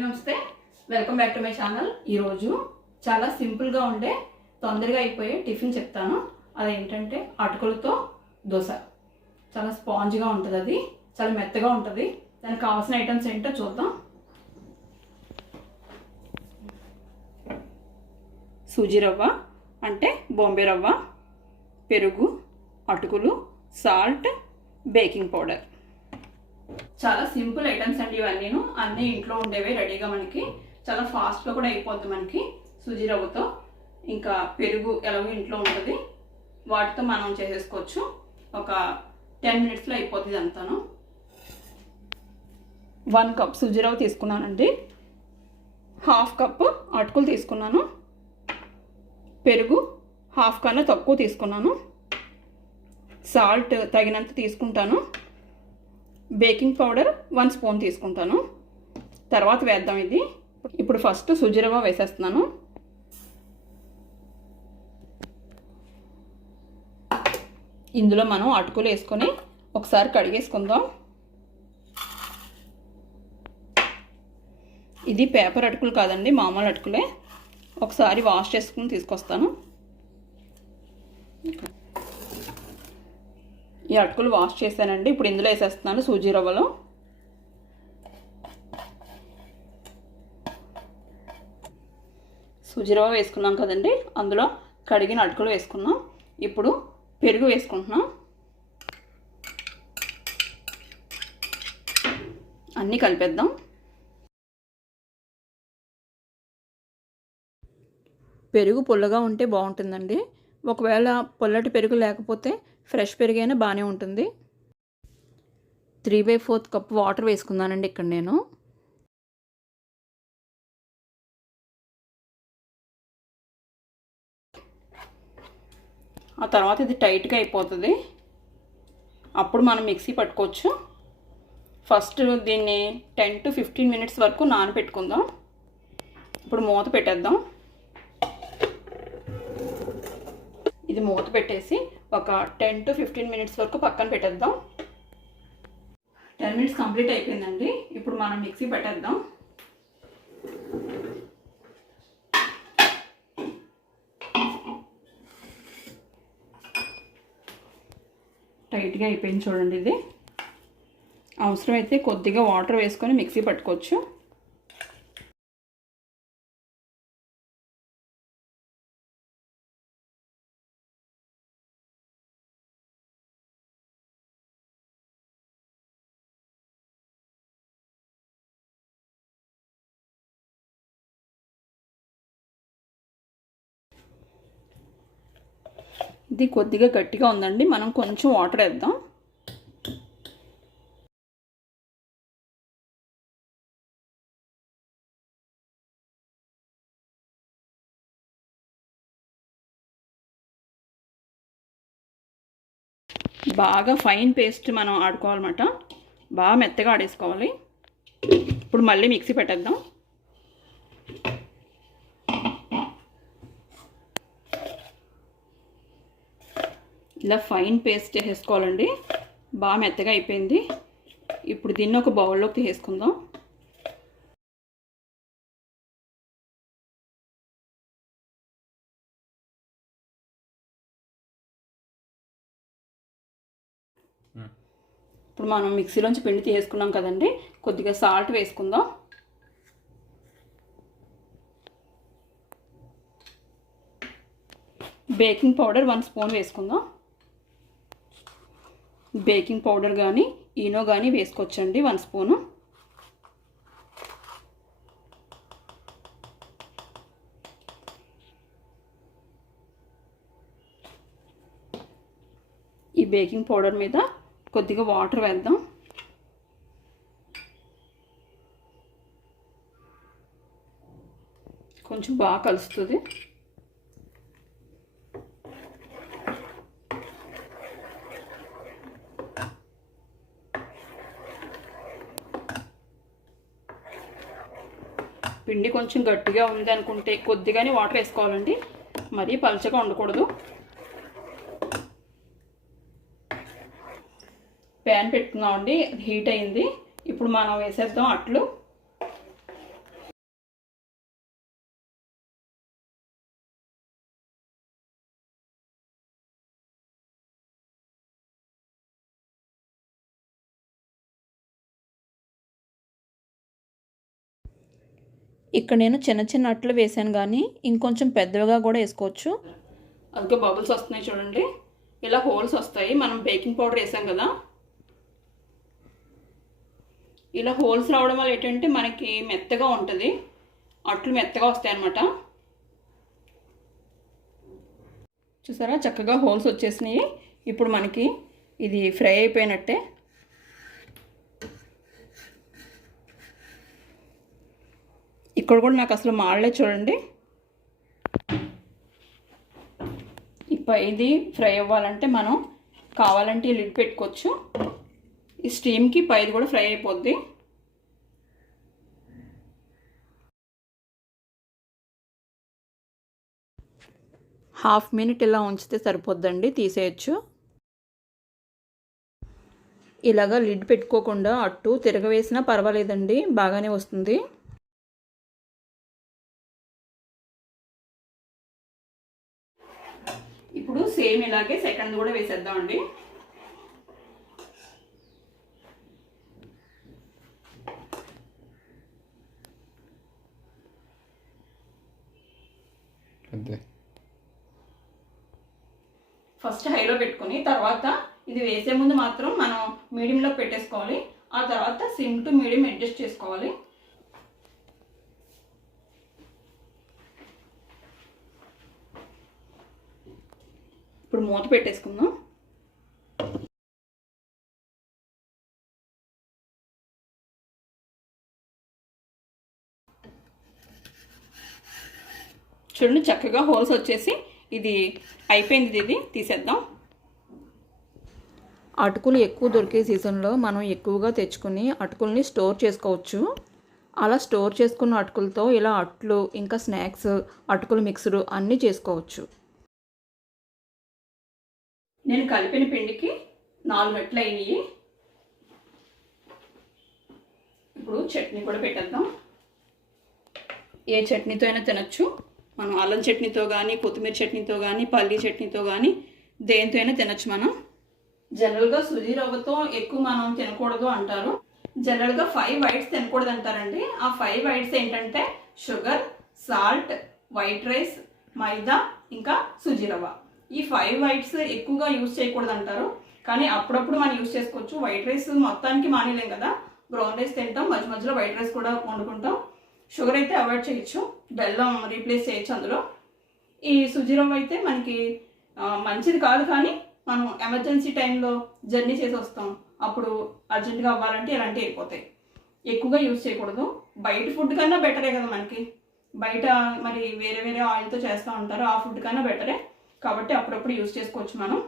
నమస్తే. Welcome back to my channel ఈరోజు చాలా సింపుల్గా ఉండే తొందరగా అయిపోయే టిఫిన్ చెప్తాను. అదేంటంటే అటుకులతో దోశ. చాలా స్పాంజ్గా ఉంటుంది అది చాలా మెత్తగా ఉంటుంది. దానికి కావాల్సిన ఐటమ్స్ ఏంటో చూద్దాం. సూజీ రవ్వ అంటే బొంబే రవ్వ పెరుగు అటుకులు సాల్ట్ బేకింగ్ పౌడర్. చాలా సింపుల్ ఐటమ్స్ అండి ఇవన్నీ అన్నీ ఇంట్లో ఉండేవి రెడీగా మనకి. చాలా ఫాస్ట్గా కూడా అయిపోద్ది మనకి సూజీ రవ్వతో. ఇంకా పెరుగు ఎలాగో ఇంట్లో ఉంటుంది. వాటితో మనం చేసేసుకోవచ్చు. ఒక టెన్ మినిట్స్లో అయిపోతుంది అంతాను. వన్ కప్ సుజీరావు రవ్వ తీసుకున్నానండి. హాఫ్ కప్ అటుకులు తీసుకున్నాను. పెరుగు హాఫ్ కన్నా తక్కువ తీసుకున్నాను. సాల్ట్ తగినంత తీసుకుంటాను. బేకింగ్ పౌడర్ వన్ స్పూన్ తీసుకుంటాను. తర్వాత వేద్దాం ఇది. ఇప్పుడు ఫస్ట్ సుజీరవ వేసేస్తున్నాను. ఇందులో మనం అటుకులు వేసుకొని ఒకసారి కడిగేసుకుందాం. ఇది పేపర్ అటుకులు కాదండి మామూలు అటుకులే. ఒకసారి వాష్ చేసుకుని తీసుకొస్తాను. ఈ అటుకులు వాష్ చేశానండి ఇప్పుడు ఇందులో వేసేస్తున్నాను సూజీ రవ్వలో. సూజీ రవ్వ వేసుకున్నాం కదండి అందులో కడిగిన అటుకులు వేసుకున్నాం. ఇప్పుడు పెరుగు వేసుకుంటున్నాం. అన్నీ కలిపేద్దాం. పెరుగు పుల్లగా ఉంటే బాగుంటుందండి. ఒకవేళ పుల్లటి పెరుగు లేకపోతే ఫ్రెష్ పెరుగైనా బాగానే ఉంటుంది. Three by fourth cup water వేసుకున్నానండి ఇక్కడ నేను. ఆ తర్వాత ఇది టైట్గా అయిపోతుంది. అప్పుడు మనం మిక్సీ పట్టుకోవచ్చు. ఫస్ట్ దీన్ని టెన్ టు ఫిఫ్టీన్ మినిట్స్ వరకు నానబెట్టుకుందాం. ఇప్పుడు మూత పెట్టేద్దాం. ఇది మూత పెట్టేసి ఒక టెన్ టు ఫిఫ్టీన్ మినిట్స్ వరకు పక్కన పెట్టేద్దాం. టెన్ మినిట్స్ కంప్లీట్ అయిపోయిందండి. ఇప్పుడు మనం మిక్సీ పెట్టేద్దాం. టైట్గా అయిపోయింది చూడండి ఇది. అవసరమైతే కొద్దిగా వాటర్ వేసుకొని మిక్సీ పట్టుకోవచ్చు. ఇది కొద్దిగా గట్టిగా ఉందండి. మనం కొంచెం వాటర్ వేద్దాం. బాగా ఫైన్ పేస్ట్ మనం ఆడుకోవాలన్నమాట. బాగా మెత్తగా ఆడేసుకోవాలి. ఇప్పుడు మళ్ళీ మిక్సీ పెట్టేద్దాం. ఇలా ఫైన్ పేస్ట్ చేసేసుకోవాలండి. బాగా మెత్తగా అయిపోయింది. ఇప్పుడు దీన్ని ఒక బౌల్లోకి తీసేసుకుందాం. ఇప్పుడు మనం మిక్సీలోంచి పిండి తీసేసుకున్నాం కదండి. కొద్దిగా సాల్ట్ వేసుకుందాం. బేకింగ్ పౌడర్ వన్ స్పూన్ వేసుకుందాం. బేకింగ్ పౌడర్ కానీ ఈనో కానీ వేసుకోవచ్చండి వన్ స్పూను. ఈ బేకింగ్ పౌడర్ మీద కొద్దిగా వాటర్ వేద్దాం. కొంచెం బాగా కలుస్తుంది. పిండి కొంచెం గట్టిగా ఉంది అనుకుంటే కొద్దిగానే వాటర్ వేసుకోవాలండి. మరీ పలచగా ఉండకూడదు. ప్యాన్ పెట్టుకున్నామండి. హీట్ అయింది. ఇప్పుడు మనం వేసేద్దాం అట్లు. ఇక్కడ నేను చిన్న చిన్న అట్లు వేసాను కానీ ఇంకొంచెం పెద్దవిగా కూడా వేసుకోవచ్చు. అందుకే బబుల్స్ వస్తున్నాయి చూడండి. ఇలా హోల్స్ వస్తాయి. మనం బేకింగ్ పౌడర్ వేసాం కదా. ఇలా హోల్స్ రావడం వల్ల ఏంటంటే మనకి మెత్తగా ఉంటుంది. అట్లు మెత్తగా వస్తాయి అన్నమాట. చూసారా? చక్కగా హోల్స్ వచ్చేసినాయి. ఇప్పుడు మనకి ఇది ఫ్రై అయిపోయినట్టే ఇక్కడ కూడా నాకు అసలు మాడలే చూడండి. ఇప్పుడు ఇది ఫ్రై అవ్వాలంటే మనం కావాలంటే లిడ్ పెట్టుకోవచ్చు. ఈ స్టీమ్కి పైది కూడా ఫ్రై అయిపోద్ది. హాఫ్ మినిట్ ఇలా ఉంచితే సరిపోద్దండి తీసేయచ్చు. ఇలాగా లిడ్ పెట్టుకోకుండా అట్టు తిరగవేసినా పర్వాలేదండి బాగానే వస్తుంది. ఇప్పుడు సేమ్ ఇలాగే సెకండ్ కూడా వేసేద్దామండి. అంతే. ఫస్ట్ హైలో పెట్టుకుని తర్వాత ఇది వేసే ముందు మాత్రం మనం మీడియంలో పెట్టేసుకోవాలి. ఆ తర్వాత సిమ్ టు మీడియం అడ్జస్ట్ చేసుకోవాలి. ఇప్పుడు మూత పెట్టేసుకుందాం. చూడండి చక్కగా హోల్స్ వచ్చేసి ఇది అయిపోయింది ఇది తీసేద్దాం. అటుకులు ఎక్కువ దొరికే సీజన్లో మనం ఎక్కువగా తెచ్చుకుని అటుకుల్ని స్టోర్ చేసుకోవచ్చు. అలా స్టోర్ చేసుకున్న అటుకులతో ఇలా అట్లు ఇంకా స్నాక్స్ అటుకులు మిక్సరు అన్నీ చేసుకోవచ్చు. నేను కలిపిన పిండికి నాలుగు మెట్లు అయినాయి. ఇప్పుడు చట్నీ కూడా పెట్టేద్దాం. ఏ చట్నీతో అయినా తినచ్చు. మనం అల్లం చట్నీతో కానీ కొత్తిమీర చట్నీతో కానీ పల్లీ చట్నీతో కానీ దేనితో అయినా తినచ్చు మనం. జనరల్గా సుజీ రవ్వతో ఎక్కువ మనం తినకూడదు అంటారు. జనరల్గా ఫైవ్ వైట్స్ తినకూడదు అంటారండి. ఆ ఫైవ్ వైట్స్ ఏంటంటే sugar salt white rice maida ఇంకా సుజీ రవ్వ. ఈ ఫైవ్ వైట్స్ ఎక్కువగా యూజ్ చేయకూడదు అంటారు కానీ అప్పుడప్పుడు మనం యూజ్ చేసుకోవచ్చు. వైట్ రైస్ మొత్తానికి మానేలేం కదా. బ్రౌన్ రైస్ తింటాం. మధ్య మధ్యలో వైట్ రైస్ కూడా వండుకుంటాం. షుగర్ అయితే అవాయిడ్ చేయొచ్చు. బెల్లం రీప్లేస్ చేయొచ్చు అందులో. ఈ సుజీరం అయితే మనకి మంచిది కాదు కానీ మనం ఎమర్జెన్సీ టైంలో జర్నీ చేసి వస్తాం. అప్పుడు అర్జెంటుగా అవ్వాలంటే ఇలాంటివి అయిపోతాయి. ఎక్కువగా యూజ్ చేయకూడదు. బయట ఫుడ్ కన్నా బెటరే కదా మనకి. బయట మరి వేరే వేరే ఆయిల్తో చేస్తూ ఉంటారు. ఆ ఫుడ్ కన్నా బెటరే కాబట్టి అప్పుడప్పుడు యూజ్ చేసుకోవచ్చు మనం.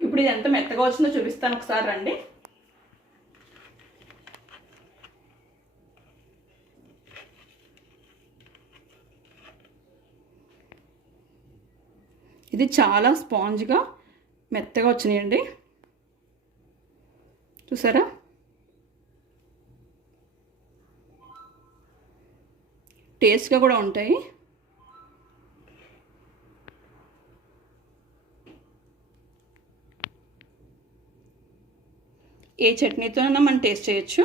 ఇప్పుడు ఇది ఎంత మెత్తగా వచ్చిందో చూపిస్తాను ఒకసారి రండి. ఇది చాలా స్పాంజ్గా మెత్తగా వచ్చినాయండి. చూసారా? టేస్ట్గా కూడా ఉంటాయి. ఏ చట్నీతోనైనా మనం టేస్ట్ చేయొచ్చు.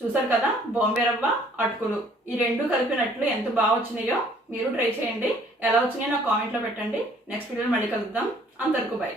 చూసారు కదా? బాంబే రవ్వ అటుకులు. ఈ రెండు కలిపినట్లు ఎంత బాగా వచ్చినాయో మీరు ట్రై చేయండి. ఎలా వచ్చినాయో నాకు కామెంట్లో పెట్టండి. నెక్స్ట్ వీడియోలో మళ్ళీ కలుద్దాం. అంతవరకు బై